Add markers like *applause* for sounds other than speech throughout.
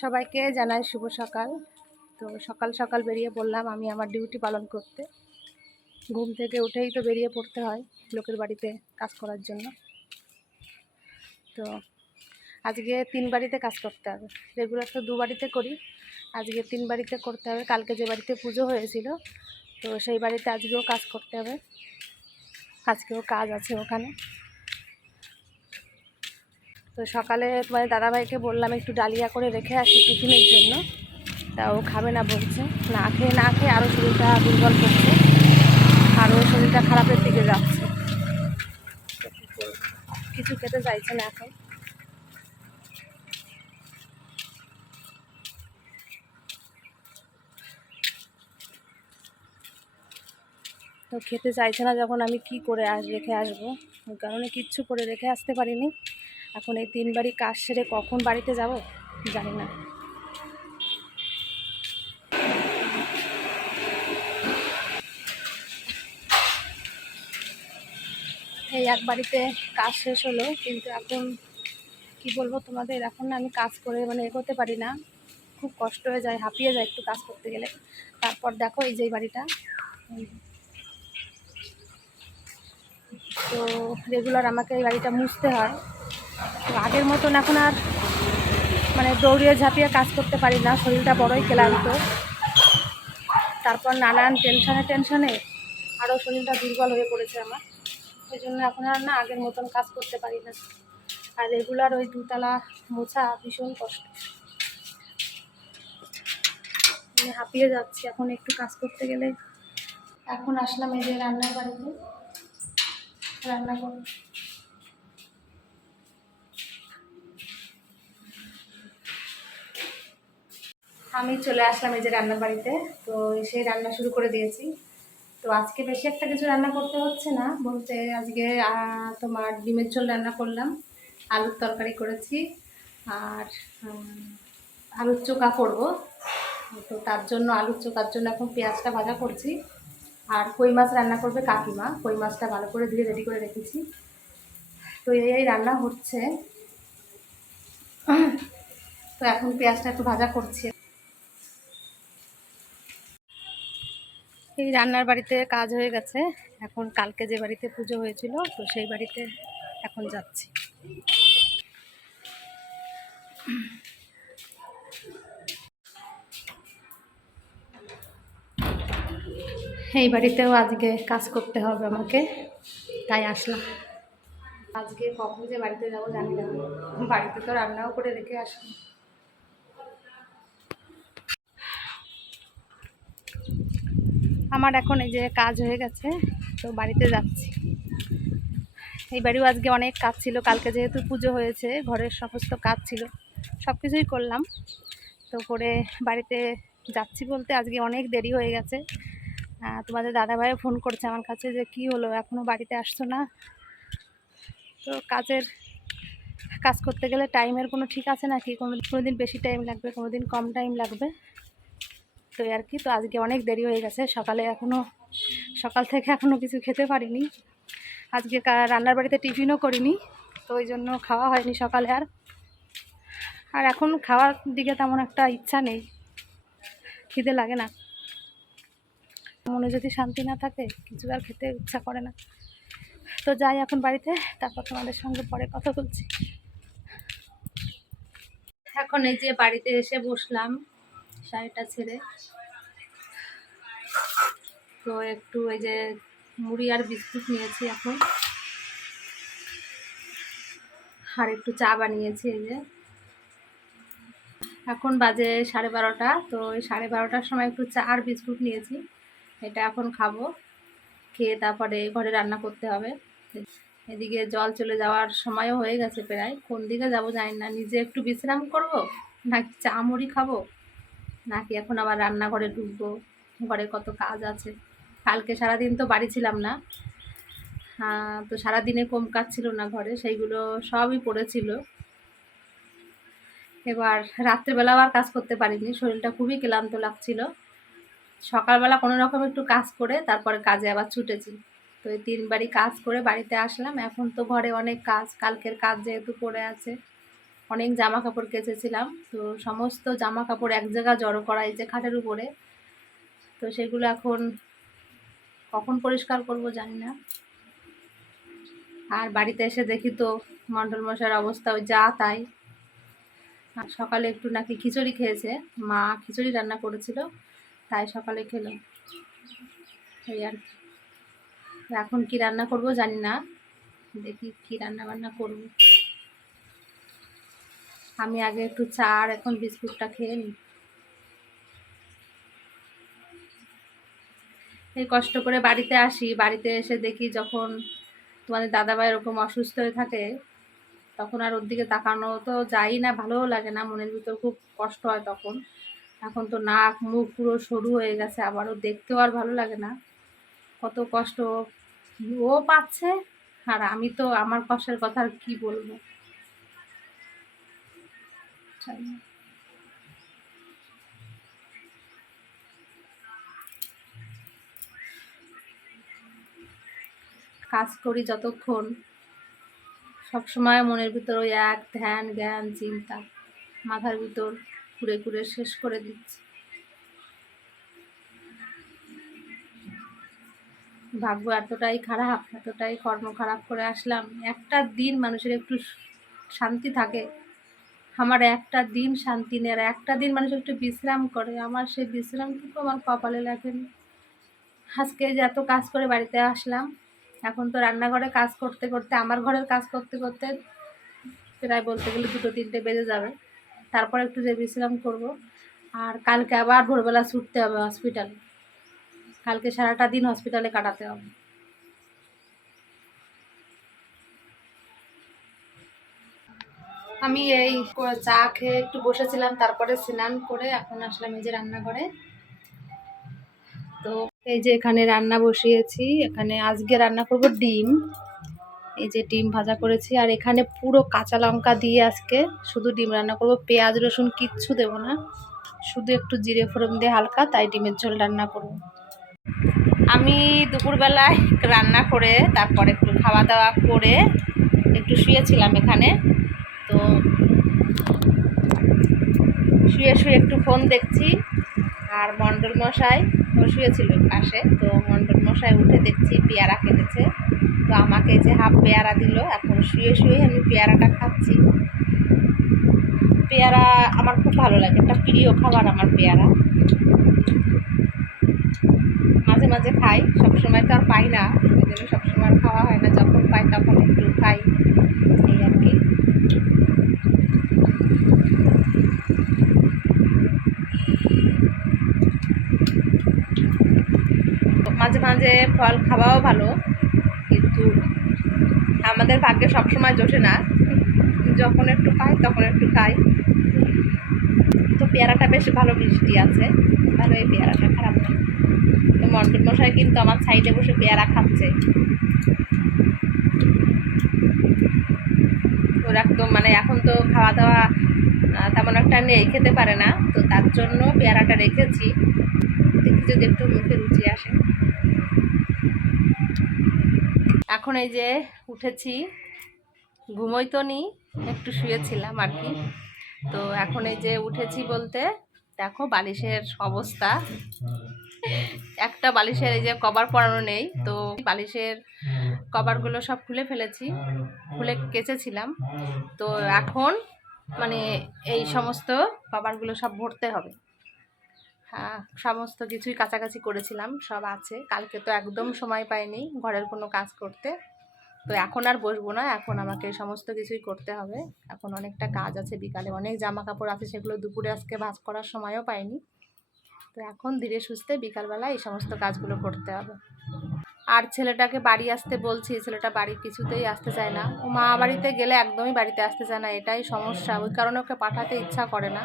সবাইকে জানাই শুভ সকাল। তো সকাল সকাল বেরিয়ে পড়লাম আমি আমার ডিউটি পালন করতে। ঘুম থেকে উঠেই তো বেরিয়ে পড়তে হয় লোকের বাড়িতে কাজ করার জন্য। তো আজকে তিন বাড়িতে কাজ করতে হবে। রেগুলার তো দু বাড়িতে করি। আজকে তিন বাড়িতে করতে হবে। কালকে যে বাড়িতে পুজো হয়েছিল, তো সেই বাড়িতে আজকেও কাজ করতে হবে। আজকেও কাজ আছে ওখানে। তো সকালে তোমার দাদাভাইকে বললাম একটু ডালিয়া করে রেখে আসি টিফিনের জন্য। তা ও খাবে না বলছে। না খেয়ে না খেয়ে আরও শরীরটা দুর্বল করছে। আরও শরীরটা খারাপের দিকে যাচ্ছে? কিছু খেতে চাইছে না এখন। তো খেতে চাইছে না যখন আমি কি করে আস রেখে আসব? ওই কারণে কিচ্ছু করে রেখে আসতে পারিনি। এখন এই তিন বাড়ি কাজ সেরে কখন বাড়িতে যাব? জানি না। এই এক বাড়িতে কাজ শেষ হলো, কিন্তু এখন কি বলব তোমাদের? এখন না আমি কাজ করে মানে এগোতে পারি না। খুব কষ্ট হয়ে যায়, হাঁপিয়ে যায় একটু কাজ করতে গেলে। তারপর দেখো এই যে বাড়িটা। তো রেগুলার আমাকে এই বাড়িটা মুছতে হয়। তো আগের মতন এখন আর মানে দৌড়িয়ে ঝাঁপিয়ে কাজ করতে পারি না, শরীরটা বড়ই ক্লান্ত। তারপর নানান টেনশনে টেনশনে আরও শরীরটা দুর্বল হয়ে পড়েছে আমার। এই জন্য এখন আর না আগের মতন কাজ করতে পারি না। আর রেগুলার ওই দুতলা মোছা ভীষণ কষ্ট। আমি হাঁপিয়ে যাচ্ছি এখন একটু কাজ করতে গেলে। এখন আসলাম এই যে রান্নার বাড়িতে। রান্না করব। আমি চলে আসলাম এই যে রান্নার বাড়িতে। তো এসে রান্না শুরু করে দিয়েছি। তো আজকে বেশি একটা কিছু রান্না করতে হচ্ছে না। বলতে আজকে তোমার ডিমের ঝোল রান্না করলাম, আলুর তরকারি করেছি, আর আলুর চোখা করব। তো তার জন্য, আলুর চোখার জন্য এখন পেঁয়াজটা ভাজা করছি। আর কই মাছ রান্না করবে কাকিমা। কই মাছটা ভালো করে ধুয়ে রেডি করে রেখেছি। তো এই রান্না হচ্ছে। তো এখন পেঁয়াজটা একটু ভাজা করছি। এই রান্নার বাড়িতে কাজ হয়ে গেছে। এখন কালকে যে বাড়িতে পুজো হয়েছিল, তো সেই বাড়িতে এখন যাচ্ছি। এই বাড়িতেও আজকে কাজ করতে হবে আমাকে, তাই আসলাম। আজকে কখন যে বাড়িতে যাব জানি না। বাড়িতে তো রান্নাও করে রেখে আসলাম আমার এখন এই যে কাজ হয়ে গেছে, তো বাড়িতে যাচ্ছি। এই বাড়িও আজকে অনেক কাজ ছিল, কালকে যেহেতু পুজো হয়েছে, ঘরের সমস্ত কাজ ছিল সব কিছুই করলাম। তো করে বাড়িতে যাচ্ছি বলতে আজকে অনেক দেরি হয়ে গেছে। তোমাদের দাদাভাইও ফোন করছে আমার কাছে যে কি হলো এখনও বাড়িতে আসছো না? তো কাজের কাজ করতে গেলে টাইমের কোনো ঠিক আছে নাকি? কোনো কোনো দিন বেশি টাইম লাগবে কোনো দিন কম টাইম লাগবে। তো আর কি। তো আজকে অনেক দেরি হয়ে গেছে। সকালে এখনও সকাল থেকে এখনও কিছু খেতে পারিনি। আজকে রান্নার বাড়িতে টিফিনও করিনি। তো ওই জন্য খাওয়া হয়নি সকালে আর। আর এখন খাওয়ার দিকে তেমন একটা ইচ্ছা নেই। খিদে লাগে না। মনে যদি শান্তি না থাকে, কিছু আর খেতে ইচ্ছা করে না। তো যাই এখন বাড়িতে, তারপর তোমাদের সঙ্গে পরে কথা বলছি। এখন এই যে বাড়িতে এসে বসলাম। শাড়িটা ছেড়ে। তো একটু এই যে মুড়ি আর বিস্কুট নিয়েছি এখন। আর একটু চা বানিয়েছি এই যে। এখন বাজে সাড়ে বারোটা, তো ওই সাড়ে বারোটার সময় একটু চা আর বিস্কুট নিয়েছি। এটা এখন খাব, খেয়ে তারপরে ঘরে রান্না করতে হবে। এদিকে জল চলে যাওয়ার সময়ও হয়ে গেছে প্রায়। কোন দিকে যাব জানি না। নিজে একটু বিশ্রাম করব নাকি চা মুড়ি খাব? নাকি এখন আবার রান্নাঘরে ঢুকবো? ঘরে কত কাজ আছে। কালকে সারাদিন তো বাড়ি ছিলাম না। আহ, তো সারাদিনে কম কাজ ছিল না ঘরে সেইগুলো সবই পড়েছিল। এবার রাত্রেবেলাও আর কাজ করতে পারিনি শরীরটা খুবই ক্লান্ত লাগছিল। সকালবেলা কোনো রকম একটু কাজ করে তারপরে কাজে আবার ছুটেছি। তো এই তিনবারই কাজ করে বাড়িতে আসলাম এখন তো ঘরে অনেক কাজ কালকের কাজ যেহেতু পড়ে আছে। অনেক জামা কাপড় কেচেছিলাম। তো সমস্ত জামা কাপড় এক জায়গা জড়ো করা, এই যে খাটের উপরে। তো সেগুলো এখন কখন পরিষ্কার করব জানি না। আর বাড়িতে এসে দেখি তো মণ্ডল মশার অবস্থা ওই যা তাই। আর সকালে একটু নাকি খিচুড়ি খেয়েছে, মা খিচুড়ি রান্না করেছিল, তাই সকালে খেলো এই আর। এখন কি রান্না করব জানি না, দেখি কি রান্না বান্না করব। আমি আগে একটু চা আর এখন বিস্কুটটা খেয়ে নিই। এই কষ্ট করে বাড়িতে আসি, বাড়িতে এসে দেখি যখন তোমাদের দাদাভাই এরকম অসুস্থ হয়ে থাকে, তখন আর ওর দিকে তাকানো তো যাই না, ভালোও লাগে না, মনের ভিতর খুব কষ্ট হয় তখন। এখন তো নাক, মুখ পুরো সরু হয়ে গেছে, আবারও দেখতেও আর ভালো লাগে না। কত কষ্ট ও পাচ্ছে, আর আমি তো আমার কষ্টের কথা আর কী বলব? কাজ করি যতক্ষণ। সবসময় মনের ভিতর ওই এক ধ্যান, জ্ঞান, চিন্তা মাথার ভিতর ঘুরে ঘুরে শেষ করে দিচ্ছে। ভাগ্য এতটাই খারাপ, এতটাই কর্ম খারাপ করে আসলাম, একটা দিন মানুষের একটু শান্তি থাকে। আমার একটা দিন শান্তি নেই, আর একটা দিন মানুষ একটু বিশ্রাম করে। আমার সেই বিশ্রামটুকু আমার কপালে লাগেনি। আজকে যে এত কাজ করে বাড়িতে আসলাম, এখন তো রান্নাঘরে কাজ করতে করতে, আমার ঘরের কাজ করতে করতে প্রায় বলতে গেলে দুটো তিনটে বেজে যাবে। তারপর একটু যে বিশ্রাম করব। আর কালকে আবার ভোরবেলা ছুটতে হবে হসপিটালে কালকে সারাটা দিন হসপিটালে কাটাতে হবে। আমি এই চা খেয়ে একটু বসেছিলাম, তারপরে স্নান করে এখন আসলাম এই যে রান্নাঘরে। তো এই যে এখানে রান্না বসিয়েছি, এখানে আজকে রান্না করব ডিম। এই যে ডিম ভাজা করেছি, আর এখানে পুরো কাঁচা লঙ্কা দিয়ে আজকে শুধু ডিম রান্না করব। পেঁয়াজ, রসুন কিচ্ছু দেবো না, শুধু একটু জিরে ফোড়ন দিয়ে হালকা তাই ডিমের ঝোল রান্না করব। আমি দুপুরবেলায় রান্না করে, তারপর একটু খাওয়া দাওয়া করে একটু শুয়েছিলাম এখানে। শুয়ে শুয়ে একটু ফোন দেখছি, আর মণ্ডল মশাই ও শুয়েছিল পাশে, তো মণ্ডল মশাই উঠে দেখছি পেয়ারা কেটেছে। তো আমাকে যে হাফ পেয়ারা দিল, এখন শুয়ে শুয়ে আমি পেয়ারাটা খাচ্ছি। পেয়ারা আমার খুব ভালো লাগে, একটা প্রিয় খাবার আমার পেয়ারা। মাঝে মাঝে খাই, সবসময় তো আর পাই না সবসময় খাওয়া হয় না, যখন পাই তখন একটু খাই, এই আর কি তো মাঝে ফল খাওয়াও ভালো, কিন্তু আমাদের ভাগ্যে সবসময় জোটে না। যখন একটু পাই, তখন একটু খাই। তো পেয়ারাটা বেশ ভালো মিষ্টি আছে। ভালো, এই পেয়ারাটা খারাপ না। তো মন্ডল মশাই কিন্তু আমার সাইডে বসে পেয়ারা খাচ্ছে। ওর একদম মানে এখন তো খাওয়া দাওয়া তেমন একটা নেই, খেতে পারে না। তো তার জন্য পেয়ারাটা রেখেছি। দেখি যদি একটু মুখে রুচি আসে। এখন এই যে উঠেছি। ঘুমোই তো নি একটু শুয়েছিলাম আর কি। তো এখন এই যে উঠেছি বলতে, দেখো বালিশের অবস্থা। একটা বালিশের এই যে কভার পরানো নেই, তো বালিশের কভারগুলো সব খুলে ফেলেছি, খুলে কেচেছিলাম। তো এখন মানে এই সমস্ত কভারগুলো সব ভরতে হবে। সমস্ত কিছুই কাছাকাছি করেছিলাম, সব আছে। কালকে তো একদম সময় পাইনি ঘরের কোনো কাজ করতে। তো এখন আর বসবো না, এখন আমাকে সমস্ত কিছুই করতে হবে। এখন অনেকটা কাজ আছে বিকালে, অনেক জামা কাপড় আছে, সেগুলো দুপুরে আজকে ভাঁজ করার সময়ও পাইনি। তো এখন ধীরে সুস্থে বিকালবেলা এই সমস্ত কাজগুলো করতে হবে। আর ছেলেটাকে বাড়ি আসতে বলছি, ছেলেটা বাড়ি কিছুতেই আসতে চায় না। ও মা বাড়িতে গেলে একদমই বাড়িতে আসতে চায় না, এটাই সমস্যা। ওই কারণে ওকে পাঠাতে ইচ্ছা করে না।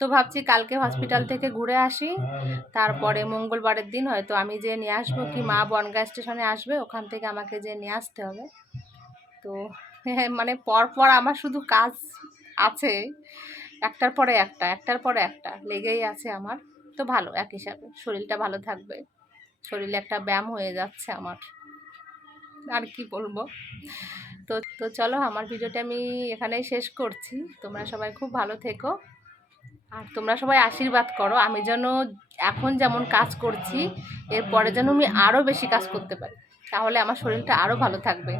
তো ভাবছি কালকে হসপিটাল থেকে ঘুরে আসি। তারপরে মঙ্গলবারের দিন হয়তো আমি যে নিয়ে আসব কি মা বনগা স্টেশনে আসবে ওখান থেকে আমাকে যে নিয়ে আসতে হবে। তো হ্যাঁ, *laughs* মানে পর পর আমার শুধু কাজ আছে একটার পরে একটা একটার পরে একটা লেগেই আছে আমার। তো ভালো এক হিসাবে শরীরটা ভালো থাকবে। শরীরে একটা ব্যায়াম হয়ে যাচ্ছে আমার। আর কি বলব? তো তো চলো আমার ভিডিওটা আমি এখানেই শেষ করছি। তোমরা সবাই খুব ভালো থেকো। আর তোমরা সবাই আশীর্বাদ করো, আমি যেন এখন যেমন কাজ করছি, এরপরে যেন আমি আরও বেশি কাজ করতে পারি। তাহলে আমার শরীরটা আরও ভালো থাকবে।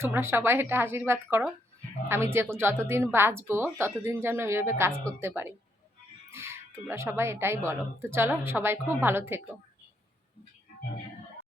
তোমরা সবাই এটা আশীর্বাদ করো। আমি যে যতদিন বাঁচবো, ততদিন যেন এইভাবে কাজ করতে পারি। তোমরা সবাই এটাই বলো। তো চলো, সবাই খুব ভালো থেকো।